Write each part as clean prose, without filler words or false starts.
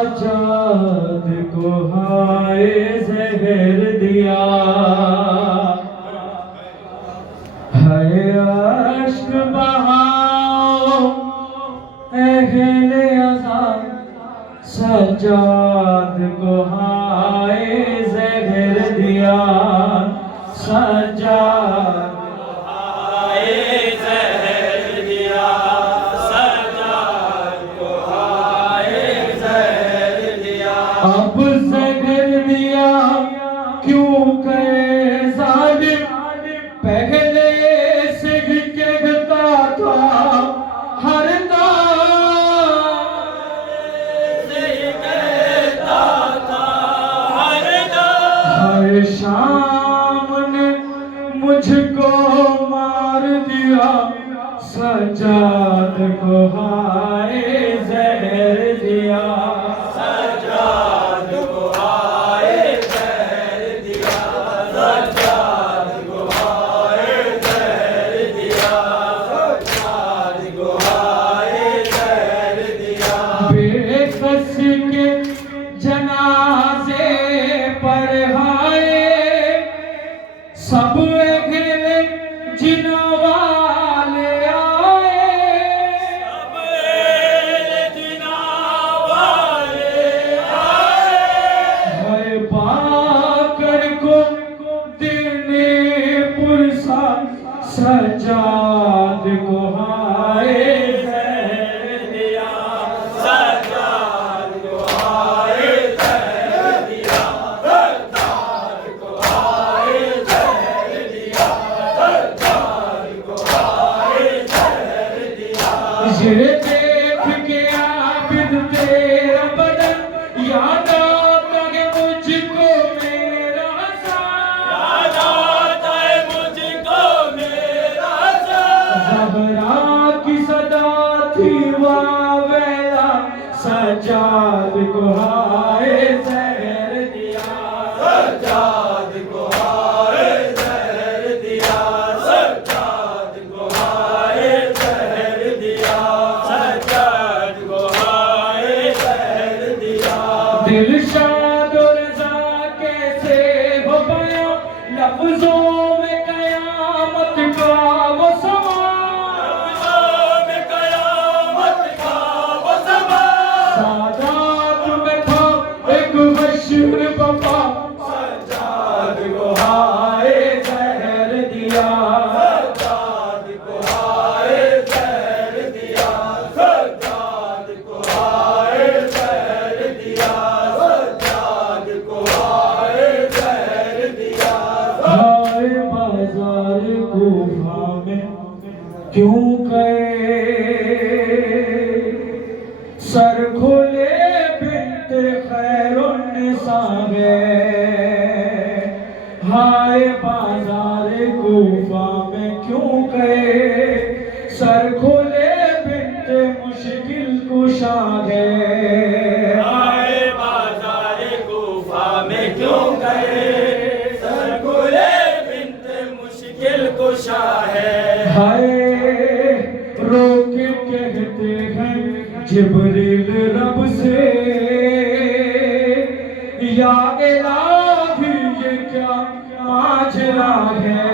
सज्जाद को हाय जहर दिया, है अश्क बहाओ अहले अज़ां, सज्जाद को हाय जहर दिया, सज्जाद अब जहर दिया क्यों करे जालिम, पहले से ही कहता था हर हर शाम ने मुझको मार दिया, सज्जाद को हाय जहर दिया, बेकस के जनाजे पर हाय सब अकेले जिनों वाले आए, हर पाकर को देने पुरसा, सज्जाद को हाय ये देख के आबिद तेरा बदन, याद आता है मुझको मेरा ज़हरा की सदा थी वावेला, सज्जाद को हाय जहर दिया, सज्जाद को हाय जहर दिया, सज्जाद को हाय जहर दिया, सज्जाद को हाय जहर दिया। दिलशाद और रज़ा कैसे हो बयां, लफ्ज़ों में कयामत का वो समा, सादात में था एक बशीर बाबा, सज्जाद को हाय जहर दिया, सज्जाद को हाय जहर दिया, सज्जाद को हाय जहर दिया, सज्जाद को हाय जहर दिया। हाय बाजार कूफा में क्यों गए सर खोले बिन्त खैरुन्निसा गए, हाय बाजार कूफा में क्यों गए सर खोले बिन्त मुश्किल कुशा गए, हाय बाजार कूफा में क्यों गए सर खोले बिन्त मुश्किल कुशा है, हाय रोक कहते हैं जिब्रील रब से, या इलाही ये क्या माजरा है,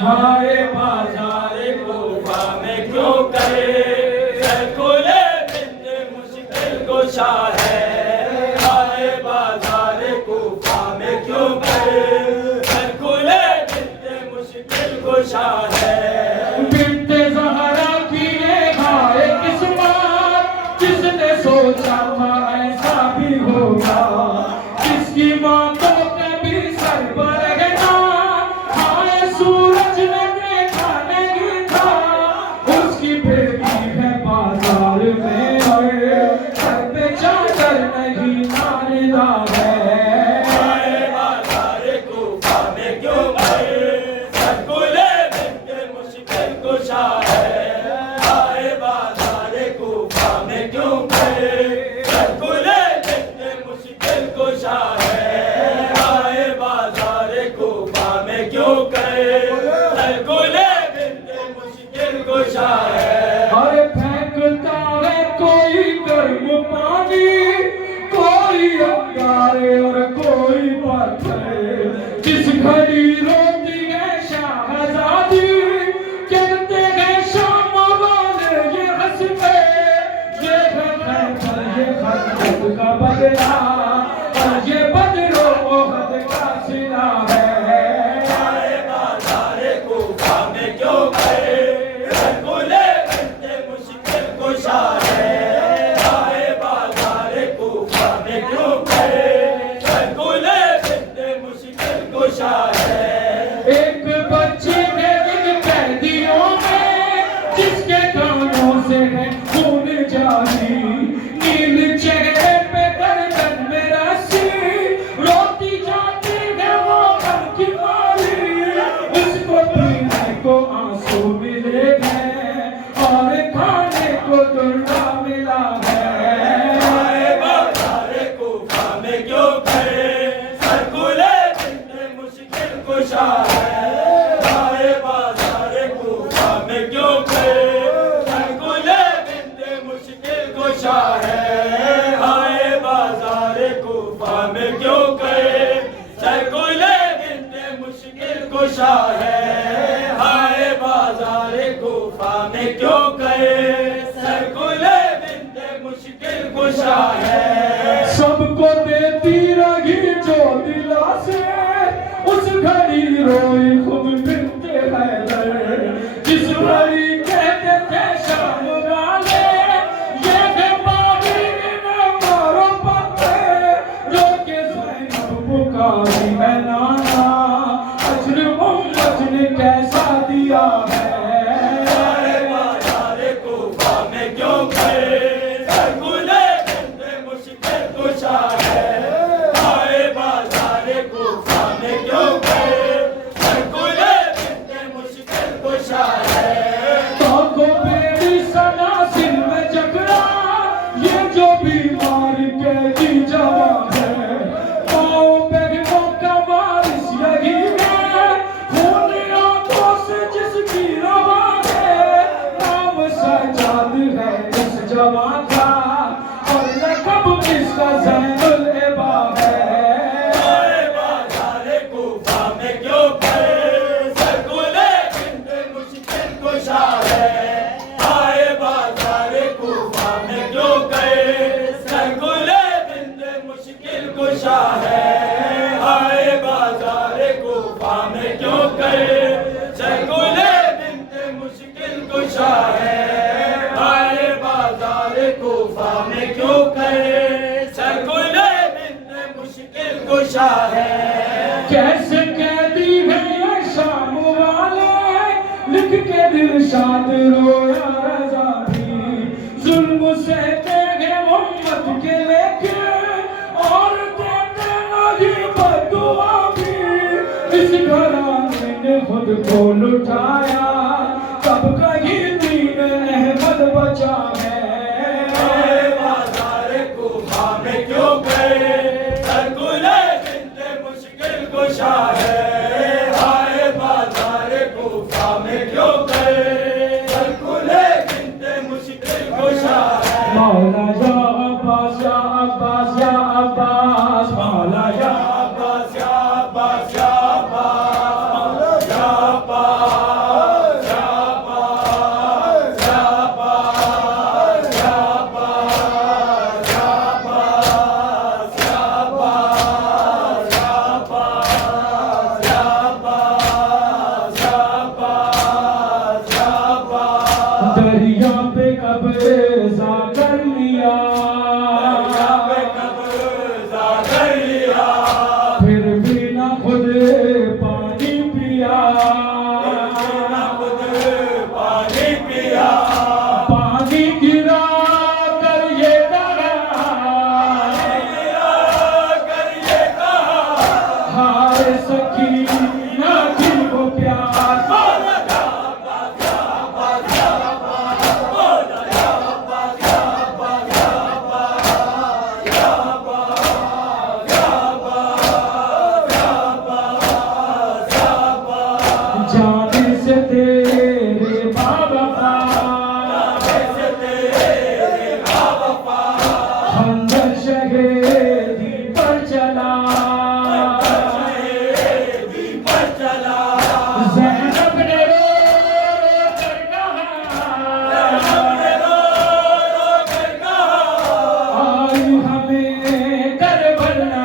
हाय बाजार कूफा में क्यों करे सर खोले बिन्त मुश्किल कुशा है, हाय बाजार कूफा में क्यों करे सर खोले बिन्त मुश्किल कुशा है। बिन्त ज़हरा की ये हाय किस्मत, जिसने सोचा था ऐसा भी होगा, जिसकी माँ को कभी सर पर रहना, हाय सूरज ने देखा नहीं था, उसकी बेटी है बाजार में, सर पे चादर नहीं नारिदा है, हाय बाजार कूफा में क्यों गए सर खोले बिन्त तारे और कोई पत्थर। जिस घड़ी रोती है शाहजादी कहते हैं शाम वाले ये हंस पे, ये खैबर ये खंदक का बदला और ये बदलो ओहद का सिला है। आए बाज़ारे कूफा में क्यों गए, सरकुले बंदे मुश्किल कुशा है। आए बाज़ारे कूफा में क्यों गए, सरकुले बंदे मुश्किल कुशा है। एक बच्चे ने इन कैदियों में जिसके कानों से है खून जारी, नील चेहरे पे गर्दन में रस्सी, रोती जाती है वो गम की मारी। उसको पीने को आंसू मिले हैं और खाने को दुर्गा मिला है। आए बाज़ारे कूफा में क्यों गए, सरकुले बंदे मुश्किल कुशा है। आए बाज़ारे कूफा में क्यों गए, सरकुले बंदे मुश्किल कुशा है। आए बाज़ारे कूफा में क्यों गए, सरकुले बंदे मुश्किल कुशा है। आए बाज़ारे कूफा में क्यों गए, सरकुले बंदे मुश्किल कुशा है। सबको देती रही जो दिला से, उस घड़ी रोई खुद बिनते हैदर। जिस घड़ी कहते थे शाम वाले ये है बागी न मारो पत्ते, रोके ज़ैनब पुकारी है नाना, अजर मोहम्मद ने कैसा दिया है। आए बाज़ारे कूफा में क्यों गए, सरकुले बंदे मुश्किल कुशा है। आए बाज़ारे कूफा में क्यों गए, सरकुले बंदे मुश्किल कुशा है। ताको बेड़ी सलासिल में जकड़ा ये जो बीमार कैदी जवान है, पाँव बेगमों का वारिस यही है, खून आंखों से जिसकी रवा है। नाम सजाद है इस जवान का और लक़ब इसका ज़ैनुल इबाद है। आए बाज़ारे कूफा में क्यों गए, सरकुले बंदे मुश्किल कुशा है। आए बाज़ारे कूफा में क्यों गए, सरकुले बंदे मुश्किल कुशा है। आए बाज़ारे कूफा में क्यों गए, सरकुले बंदे मुश्किल कुशा है। आए बाज़ारे कूफा में क्यों गए, सरकुले बंदे मुश्किल कुशा है। कैसे कैदी है ये शाम वाले, लिख के दिलशाद रोया रज़ा भी। जुल्म सहते हैं मोहम्मद के लेके और देते नहीं बदुआ भी। इस घराने ने खुद को लुटाया, तब कहीं दीन अहमद बचा है। आए बाज़ारे कूफा में क्यों गए, सरकुले बंदे मुश्किल कुशा है। आए बाज़ारे कूफा में क्यों गए, सरकुले बंदे मुश्किल कुशा है। मौला या अब्बास या अब्बास या अब्बास, मौला या अब्बास या अब्बास या अब्बास, या अब्बास, चला शहीदी पर चला ज़ैनब ने रो रो कर कहा हमने रो रो कर कहा आज हमें करबला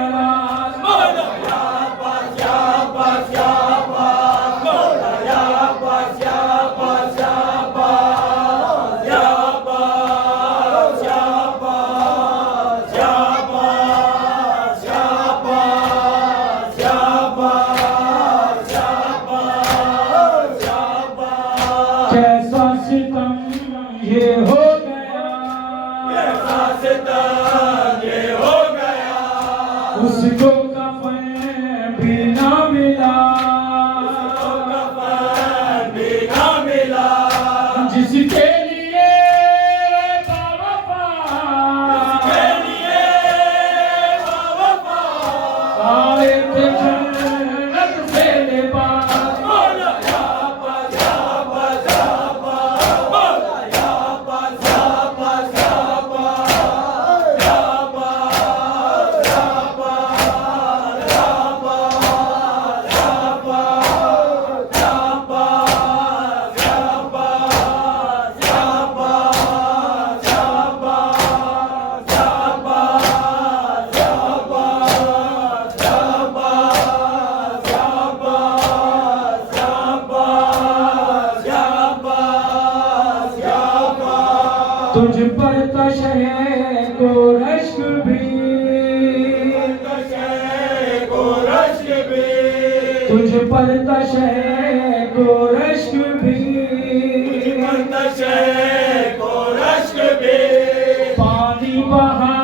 मौला या अब्बास या अब्बास या अब्बास मौला या अब्बास या अब्बास या अब्बास या अब्बास या अब्बास या अब्बास या अब्बास या अब्बास या अब्बास या अब्बास कैसा सितम ये हो गया कैसा सितम ये हो गया उसको कफन भी ना मिला कफन भी ना मिला जिसके लिए बावफा के लिए बावफा आए थे जन्नत से लिबास मौला या अब्बास या अब्बास या अब्बास मौला या अब्बास या अब्बास या अब्बास या अब्बास या अब्बास या अब्बास या अब्बास या अब्बास या अब्बास या अब्बास या अब्बास या अब्बास या अब्बास या अब्बास या अब्बास या अब्बास या अब्बास या अब्बास तुझ पर तशे को रश्क भी कशे को रश्क भी तुझ पर तशे को रश्क भी कशे को रश्क भी पानी बहा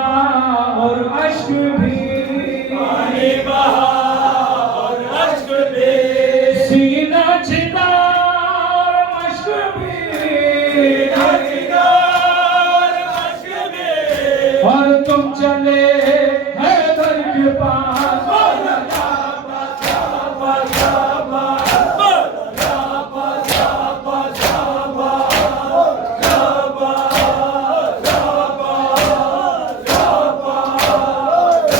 और अश्क भी पानी बहा और अश्क भी सीना छिदा और मश्क भी नाचिदार अश्क भी और तुम चले हैदर के पास मौला या अब्बास या अब्बास या अब्बास मौला या अब्बास या अब्बास या अब्बास या अब्बास या अब्बास या अब्बास या अब्बास या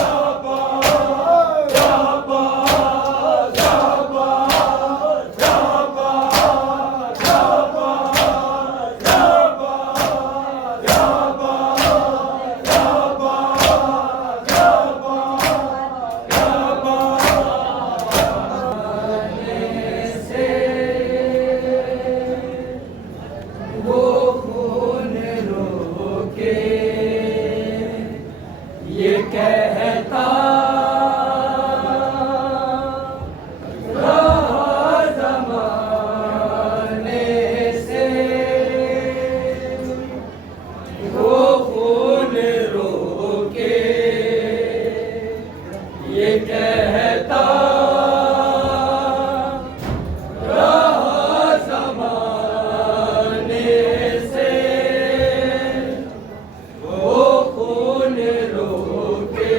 अब्बास या अब्बास या अब्बास या अब्बास या अब्बास या अब्बास या अब्बास या वो खून रोके ये कहता रहा ज़माने से वो खून रोके ये कहता रहा ज़माने से वो खून रोके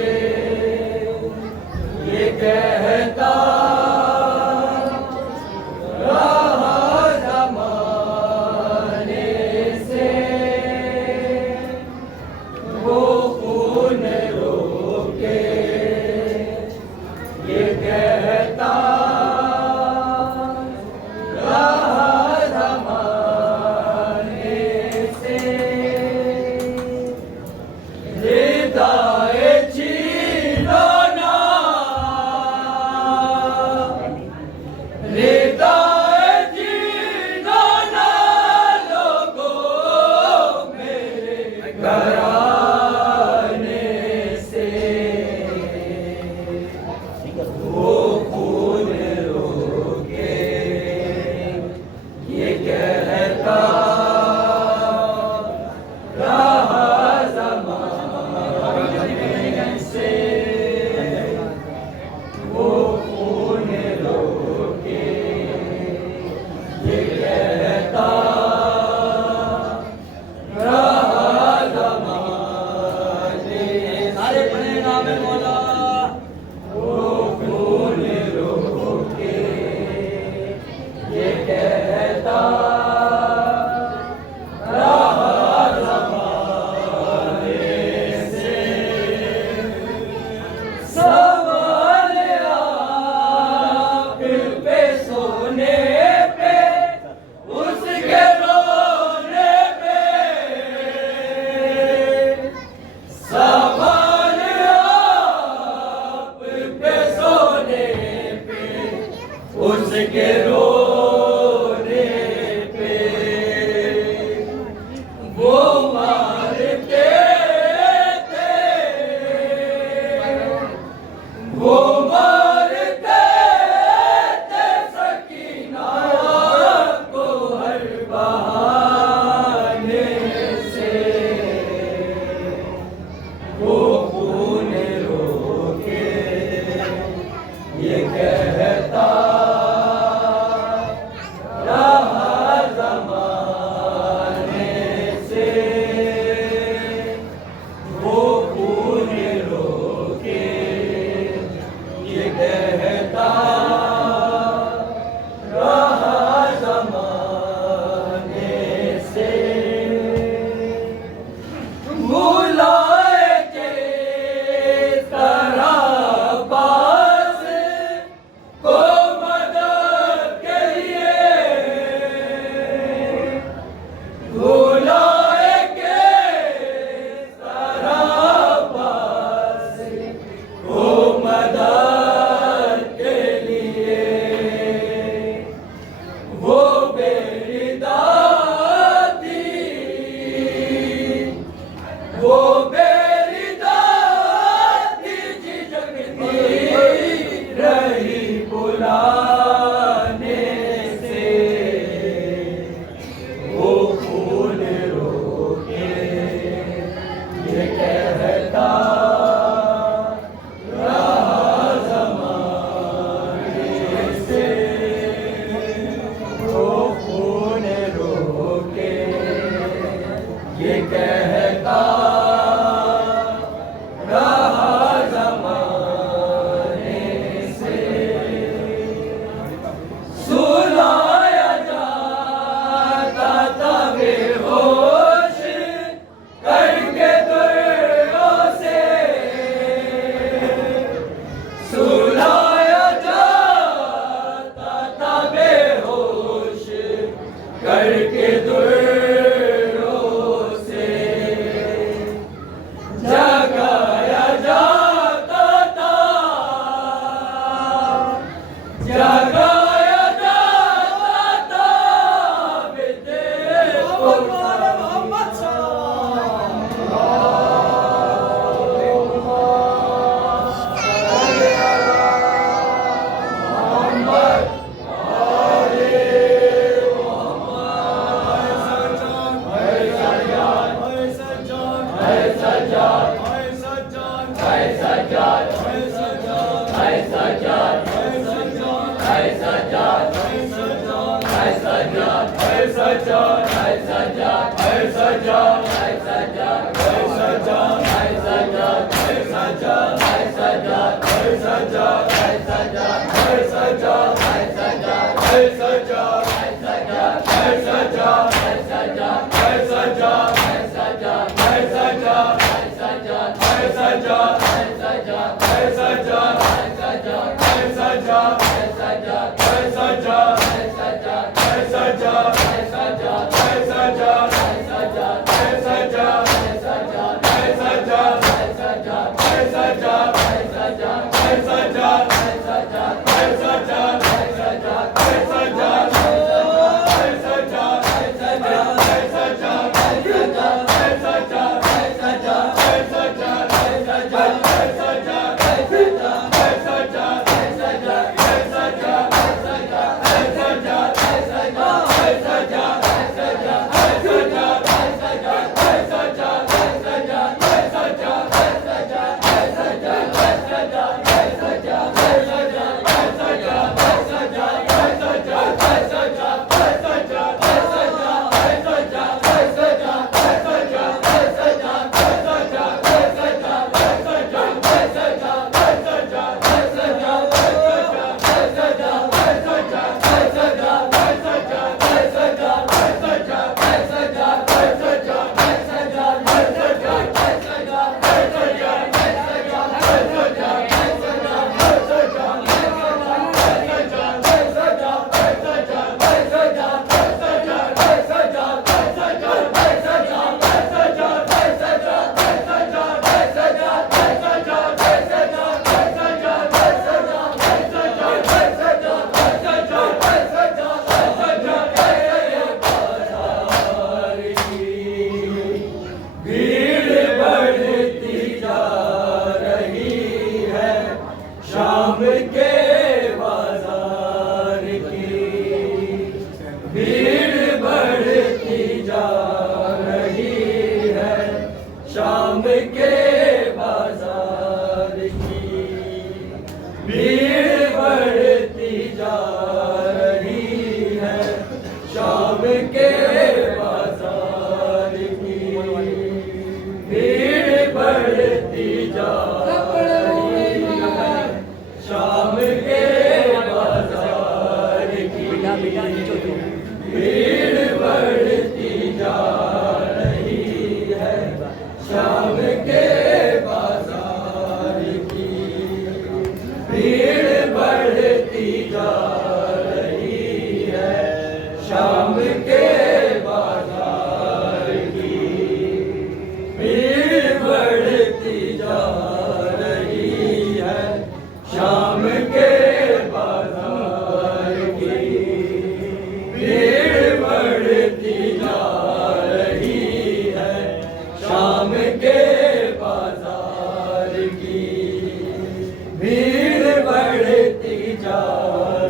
भीड़ बढ़ती जा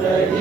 रही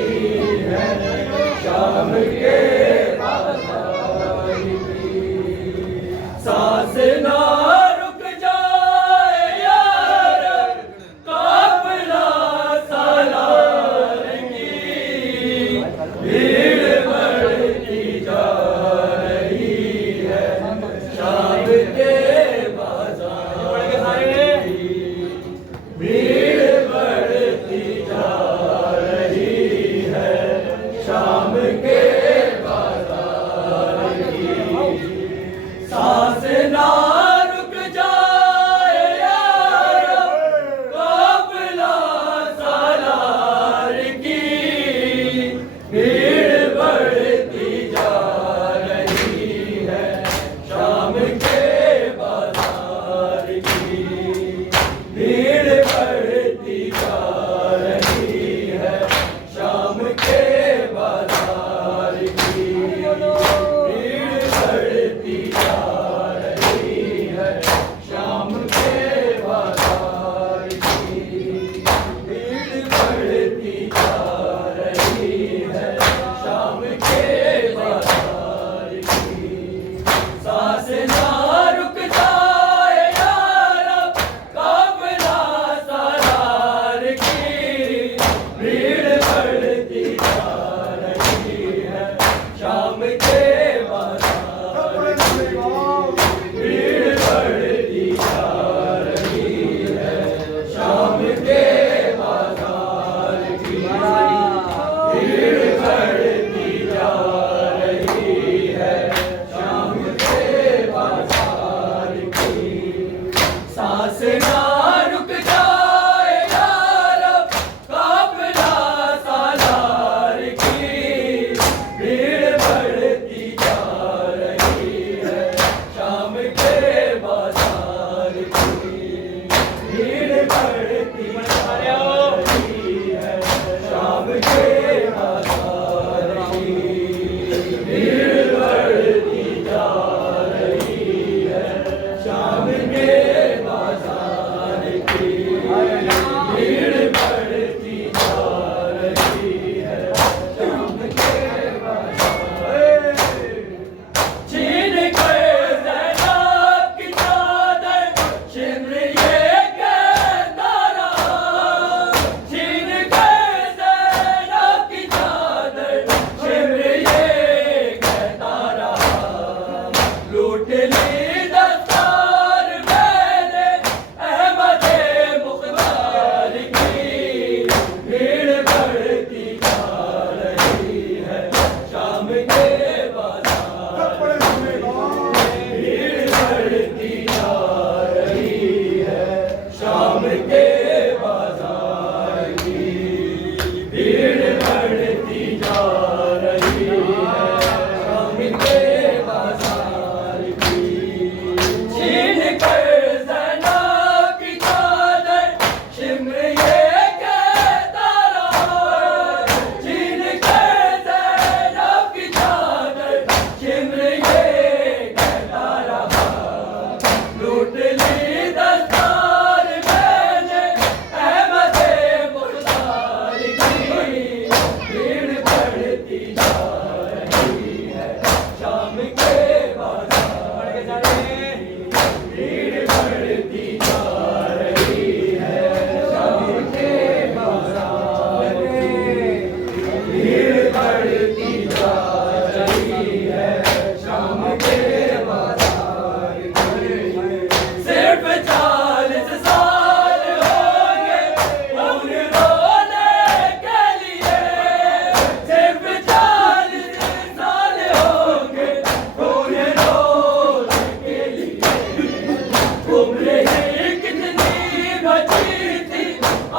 बची थी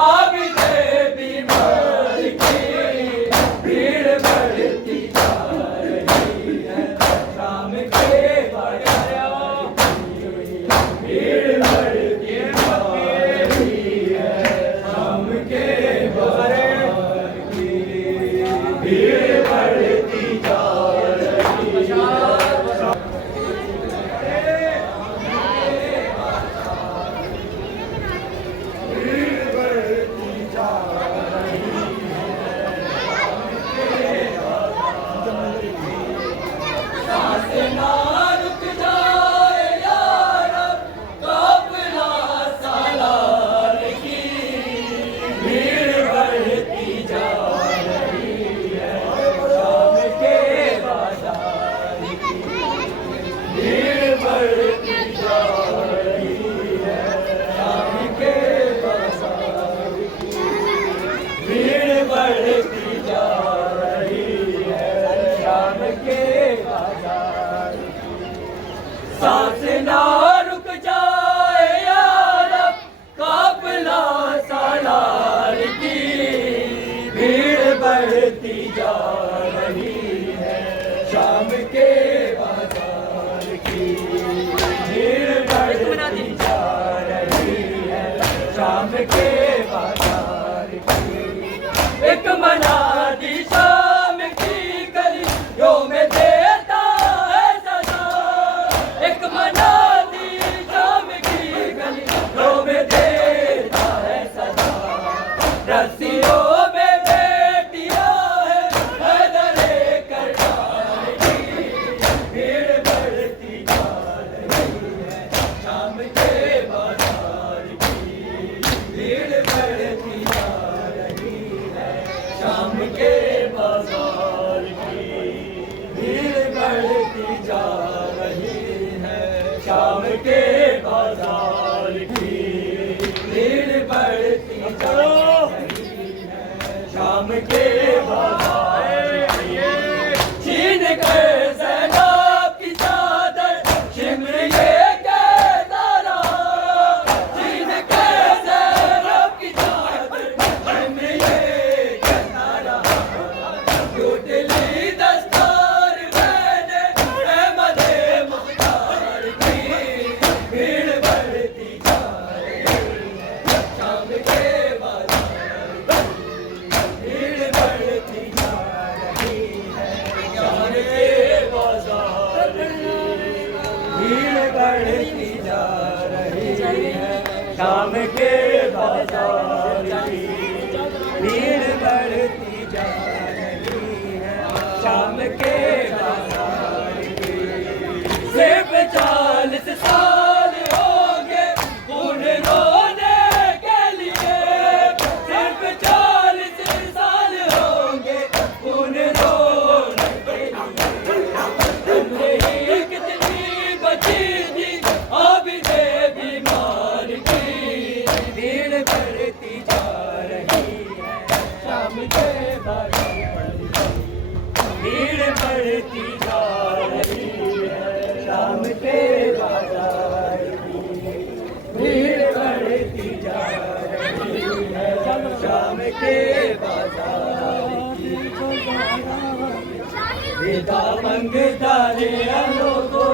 आबिदे बीमार की भीड़ बढ़ती जा रही है शाम के बाजार की भीड़ बढ़ती जा रही है शाम के बाजार की भीड़ बढ़ती जा रही है ना रुक जाए यार काफिला सालार की भीड़ बढ़ती जा रही है शाम के बाजार की भीड़ बढ़ती जा रही है शाम के बाजार की भीड़ बढ़ती जा रही है शाम के बाजार सांस ना रुक जाए यार काफिला सालार की भीड़ बढ़ती जा रही है शाम के बाजार की भीड़ बढ़ती जा रही है शाम के बाजार की एक मनादी शाम की गलियों में देता है सदा एक मनादी शाम की गलियों में देता है सदा रस्सियों में बेटियां है हैदरे करतार की भीड़ बढ़ती जा रही है शाम के बाजार की भीड़ बढ़ती जा रही है शाम के बाजार की भीड़ बढ़ती जा रही है शाम के बाजार की भीड़ बढ़ती जा रही है शाम के बाजार की छीन कर ज़ैनब की चादर शिमर ये कहता रहा छीन कर ज़ैनब की चादर शिमर ये कहता रहा लूट ली दस्तार मैंने अहमदे मुख्तार की भीड़ बढ़ती जा रही है शाम के बाजार की भीड़ बढ़ती जा रही है शाम के बाजार की भीड़ बढ़ती जा रही है शाम के बाजार की भीड़ बढ़ती जा रही है शाम के बाजार की सिर्फ 40 साल हो गए खून रोने के लिए सिर्फ 40 साल होंगे खून रोने के लिए ही कितनी बची थी आबिदे बीमार की भीड़ बढ़ती जा रही है शाम के बाजार की भीड़ बढ़ती जा रही है शाम के बाजार की भीड़ बढ़ती जा रही है शाम के बाजार की विदा मंगदारे लोगो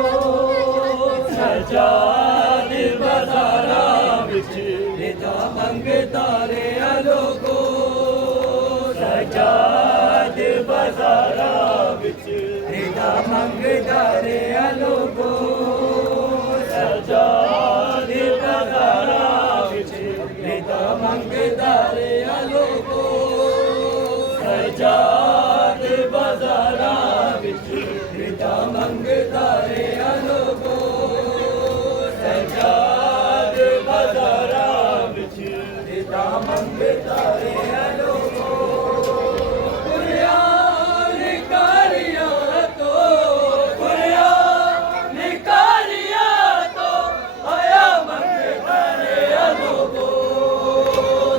सजाद बाजारा विच विदा मंगदारे लोगो सजाद बाजारा विच विदा मंगदारे लोगो सजाद बाजारा विच विदा मंगदारे लोगो सजाद बाजारा विच विदा मंगदारे लोगो सजाद बाजारा विच विदा मंगदारे लोगो कुर्बान कारिया तो आया मंगदारे लोगो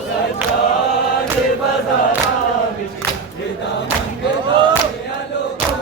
सजाद बाजारा विच विदा मंगदारे लोगो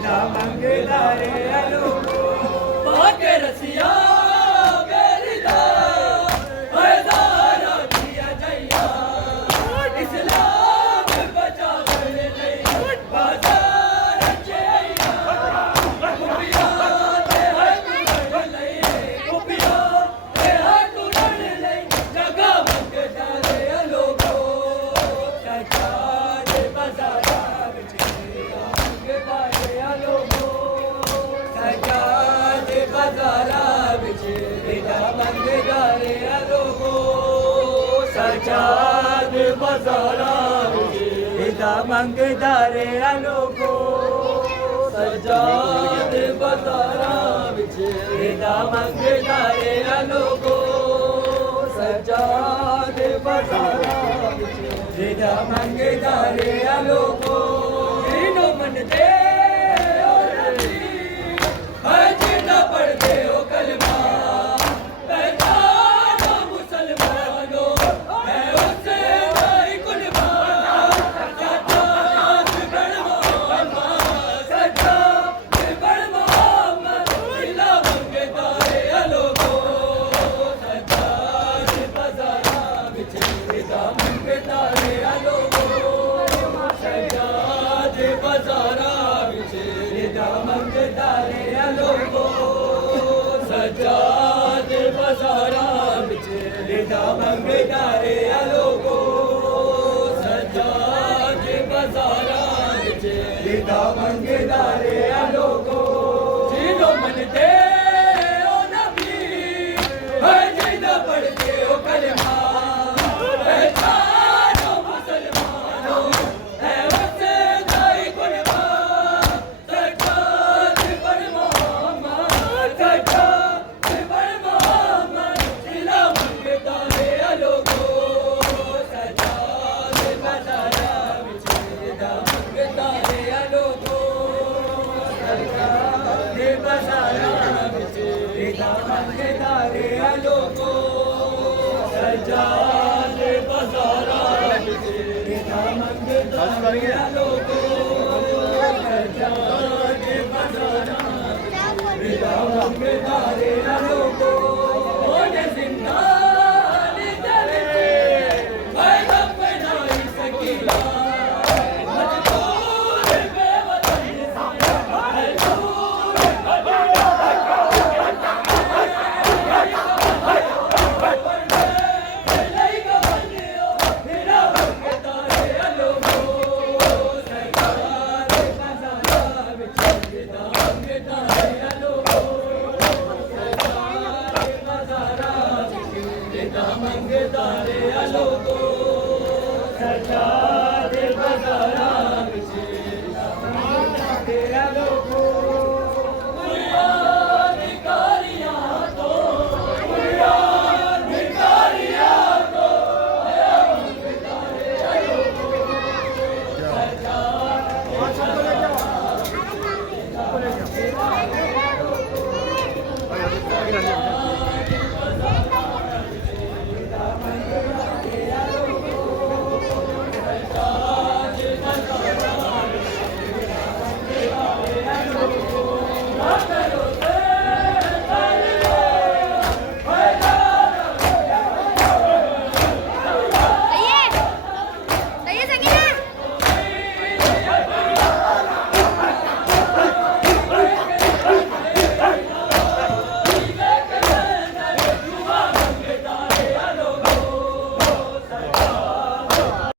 रिदा मंगदा रे लोगो बाके रसिया बेरिदा हजारा दिया जैया इस्लाम बचा ले बाजार चैया कुपिया ते हट ले कुपिया ते हट ले जगा मंगदा रे लोगो सजाद बाजारा विच मंगदा रे लोगो सजाद बाजारा विच रिदा मंगदा रे लोगो सजाद बाजारा विच रिदा मंगदा रे लोगो सजाद बाजारा विच रिदा मंगदा रे लोगो सजाद बाजारा विच रिदा मंगदा रे लोगो जिनो मनदे ओ नबी जिन्ना पढ़दे ओ कलमा पहचानो मुसलमानों मैं उससे नहीं कुर्बान सच्चा बिगड़ मोहम्मद सच्चा बिगड़ मोहम्मद दिला मंगदा रे लोगो सच्चा बाजारा विच रिदा मंगदा रे लोगो सजाद बाजारा विच रिदा मंगदा रे लोगो सजाद बाजारा विच रिदा मंगदा रे लोगो सजाद बाजारा विच रिदा मंगदा रे लोगो जिनो मनदे ओ नबी है जिन्ना पढ़दे ओ कलमा पहचानो मुसलमानों है उससे नहीं कुर्बान सजाद बिगड़ मोहम्मद सच्चा बिगड़ मोहम्मद दिला मंगदा रे लोगो सजाद बाजारा विच रिदा मंगदा रे लोगो सजाद बाजारा विच रिदा मंगदा रे लोगो सजाद बाजारा विच रिदा मंगदा रे लोगो सजाद बाजारा रिदा मंगदा रे लोगो ओने जिंदान दे मैं अपना ही सकीला मजबूर बेवतन मजबूर मंगदा रे लोगो सजाद बाजारा विच रिदा मंगदा रे लोगो बुनियाद भिखारियां तो बुनियाद भिखारियां तो मंगदा रे लोगो सजाद बाजारा